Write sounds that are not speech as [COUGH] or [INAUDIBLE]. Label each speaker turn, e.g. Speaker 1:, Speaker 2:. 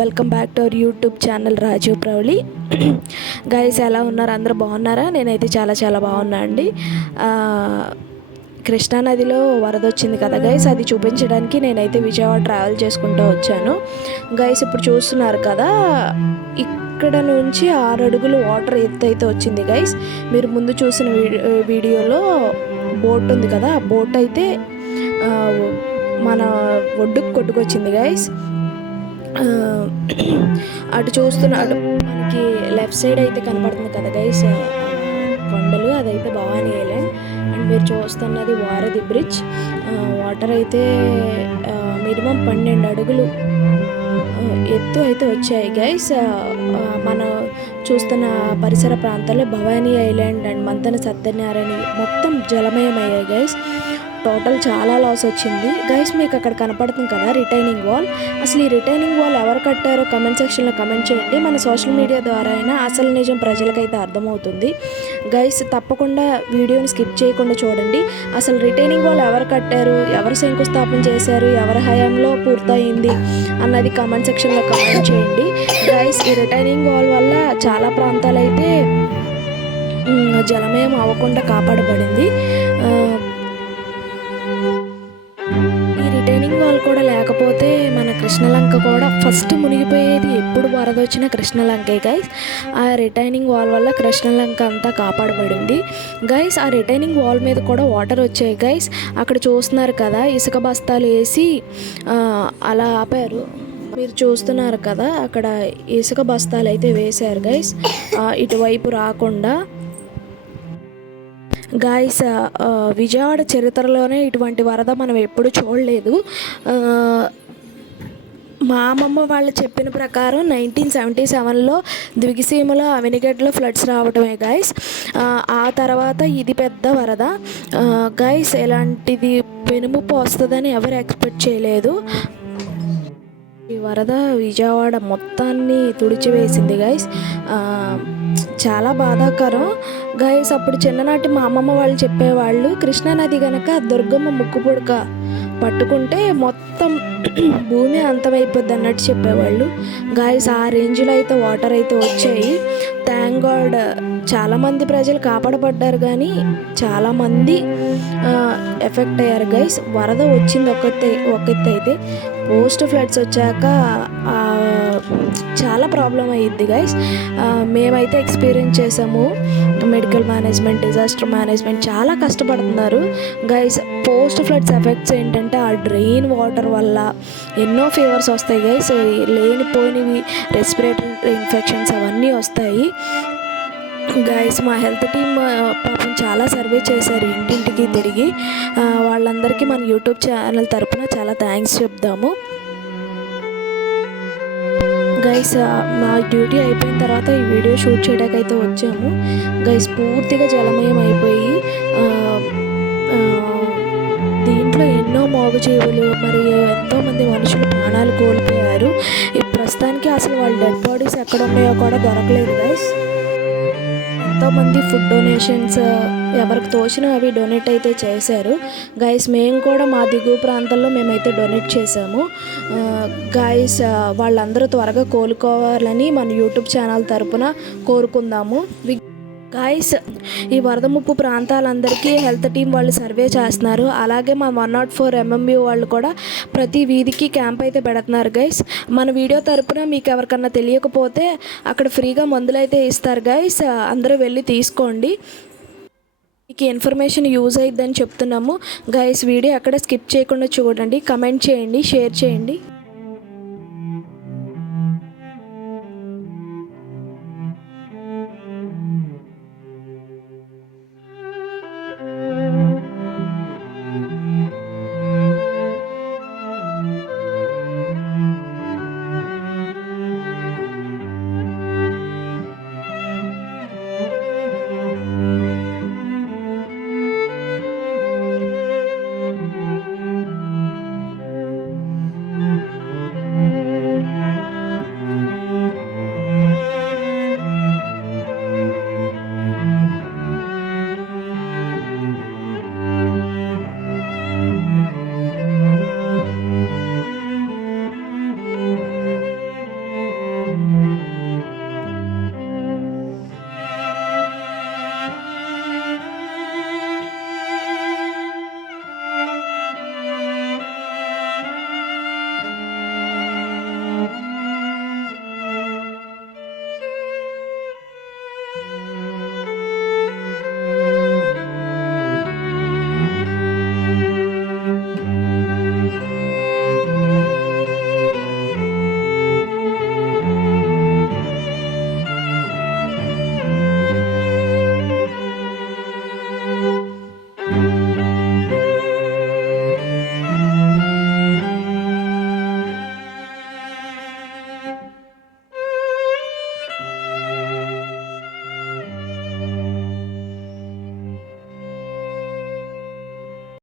Speaker 1: Welcome back to our YouTube channel Raju ప్రౌళి guys ఎలా ఉన్నారు? అందరూ బాగున్నారా? నేనైతే చాలా చాలా బాగున్నా అండి. కృష్ణానదిలో వరద వచ్చింది కదా గైస్ అది చూపించడానికి నేనైతే విజయవాడ ట్రావెల్ చేసుకుంటూ వచ్చాను. గైస్ ఇప్పుడు చూస్తున్నారు కదా ఇక్కడ నుంచి ఆరు అడుగులు వాటర్ ఎత్తు అయితే వచ్చింది గైస్ మీరు ముందు చూసిన వీడియో వీడియోలో బోట్ ఉంది కదా ఆ బోట్ అయితే మన ఒడ్డుకు కొట్టుకొచ్చింది గైస్ అటు చూస్తున్న అటు మనకి లెఫ్ట్ సైడ్ అయితే కనపడుతుంది కదా గైస్ కొండలు అదైతే భవానీ ఐలాండ్ అండ్ మీరు చూస్తున్నది వారధి బ్రిడ్జ్. వాటర్ అయితే మినిమం పన్నెండు అడుగులు ఎత్తు అయితే వచ్చాయి గైస్ మనం చూస్తున్న పరిసర ప్రాంతాల్లో భవానీ ఐలాండ్ అండ్ మంతన సత్యనారాయణ మొత్తం జలమయమయ్యాయి గైస్ టోటల్ చాలా లాస్ వచ్చింది. గైస్ మీకు అక్కడ కనపడుతుంది కదా రిటైనింగ్ వాల్. అసలు ఈ రిటైనింగ్ వాల్ ఎవరు కట్టారో కమెంట్ సెక్షన్లో కమెంట్ చేయండి. మన సోషల్ మీడియా ద్వారా అయినా అసలు నిజం ప్రజలకైతే అర్థమవుతుంది. గైస్ తప్పకుండా వీడియోని స్కిప్ చేయకుండా చూడండి. అసలు రిటైనింగ్ వాల్ ఎవరు కట్టారు? ఎవరు శంకుస్థాపన చేశారు? ఎవరి హయాంలో పూర్తయింది? అన్నది కమెంట్ సెక్షన్లో కమెంట్ చేయండి. గైస్ ఈ రిటైనింగ్ వాల్ వల్ల చాలా ప్రాంతాలైతే జలమయం అవ్వకుండా కాపాడబడింది. కాకపోతే లేకపోతే మన కృష్ణలంక కూడా ఫస్ట్ మునిగిపోయేది ఎప్పుడు వరద వచ్చిన కృష్ణలంకే గైస్ ఆ రిటైనింగ్ వాల్ వల్ల కృష్ణలంక అంతా కాపాడబడింది. గైస్ ఆ రిటైనింగ్ వాల్ మీద కూడా వాటర్ వచ్చాయి గైస్ అక్కడ చూస్తున్నారు కదా ఇసుక బస్తాలు వేసి అలా ఆపారు. మీరు చూస్తున్నారు కదా అక్కడ ఇసుక బస్తాలు అయితే వేశారు గైస్ ఇటువైపు రాకుండా గాయస్ uh, uh, విజయవాడ చరిత్రలోనే ఇటువంటి వరద మనం ఎప్పుడు చూడలేదు. Uh, మా అమ్మమ్మ వాళ్ళు చెప్పిన ప్రకారం నైన్టీన్ సెవెంటీ సెవెన్లో దివిగిసీమలో అవినిగడ్లో ఫ్లడ్స్ రావడమే గైస్ ఆ తర్వాత ఇది పెద్ద వరద. గైస్ ఎలాంటిది పెనుముప్పు వస్తుందని ఎవరు ఎక్స్పెక్ట్ చేయలేదు. ఈ వరద విజయవాడ మొత్తాన్ని తుడిచివేసింది గైస్ చాలా బాధాకరం. గైస్ అప్పుడు చిన్ననాటి మా అమ్మమ్మ వాళ్ళు చెప్పేవాళ్ళు కృష్ణానది గనక దుర్గమ్మ ముక్కు పుడక పట్టుకుంటే మొత్తం [CLEARS THROAT] భూమి అంతమైపోద్ది అన్నట్టు చెప్పేవాళ్ళు. గాయస్ ఆ రేంజ్లో అయితే వాటర్ అయితే వచ్చాయి. థ్యాంక్ గాడ్ చాలామంది ప్రజలు కాపాడబడ్డారు కానీ చాలామంది ఎఫెక్ట్ అయ్యారు. గైస్ వరద వచ్చింది ఒకతే ఒకతే అయితే పోస్ట్ ఫ్లడ్స్ వచ్చాక చాలా ప్రాబ్లం అయ్యిద్ది గైస్ మేమైతే ఎక్స్పీరియన్స్ చేసాము. మెడికల్ మేనేజ్మెంట్ డిజాస్టర్ మేనేజ్మెంట్ చాలా కష్టపడుతున్నారు. గైస్ పోస్ట్ ఫ్లడ్స్ ఎఫెక్ట్స్ ఏంటంటే ఆ డ్రెయిన్ వాటర్ వల్ల ఎన్నో ఫీవర్స్ వస్తాయి గైస్ లేనిపోయినవి రెస్పిరేటరీ ఇన్ఫెక్షన్స్ అవన్నీ వస్తాయి. గైస్ మా హెల్త్ టీమ్ పాపం చాలా సర్వే చేశారు ఇంటింటికి తిరిగి. వాళ్ళందరికీ మన యూట్యూబ్ ఛానల్ తరపున చాలా థ్యాంక్స్ చెప్దాము. గైస్ మా డ్యూటీ అయిపోయిన తర్వాత ఈ వీడియో షూట్ చేయడానికైతే వచ్చాము. గైస్ పూర్తిగా జలమయం అయిపోయి దీంట్లో ఎన్నో మోగజీవులు మరియు ఎంతోమంది మనుషులు ప్రాణాలు కోల్పోయారు. ఈ ప్రస్తుతానికి అసలు వాళ్ళ డెడ్ బాడీస్ ఎక్కడ ఉన్నాయో కూడా దొరకలేదు గైస్ ఎంతోమంది ఫుడ్ డొనేషన్స్ ఎవరికి తోచిన అవి డొనేట్ అయితే చేశారు. గైస్ మేము కూడా మా దిగువ ప్రాంతాల్లో మేమైతే డొనేట్ చేసాము గైస్ వాళ్ళందరూ త్వరగా కోలుకోవాలని మన యూట్యూబ్ ఛానల్ తరపున కోరుకుందాము. గాయస్ ఈ వరద ముప్పు ప్రాంతాలందరికీ హెల్త్ టీం వాళ్ళు సర్వే చేస్తున్నారు. అలాగే మా వన్ నాట్ ఫోర్ ఎంఎంబీ వాళ్ళు కూడా ప్రతి వీధికి క్యాంప్ అయితే పెడుతున్నారు గైస్ మన వీడియో తరపున మీకు ఎవరికన్నా తెలియకపోతే అక్కడ ఫ్రీగా మందులు అయితే ఇస్తారు గైస్ అందరూ వెళ్ళి తీసుకోండి. మీకు ఇన్ఫర్మేషన్ యూజ్ అయిద్దని చెప్తున్నాము. గైస్ వీడియో అక్కడ స్కిప్ చేయకుండా చూడండి. కమెంట్ చేయండి షేర్ చేయండి.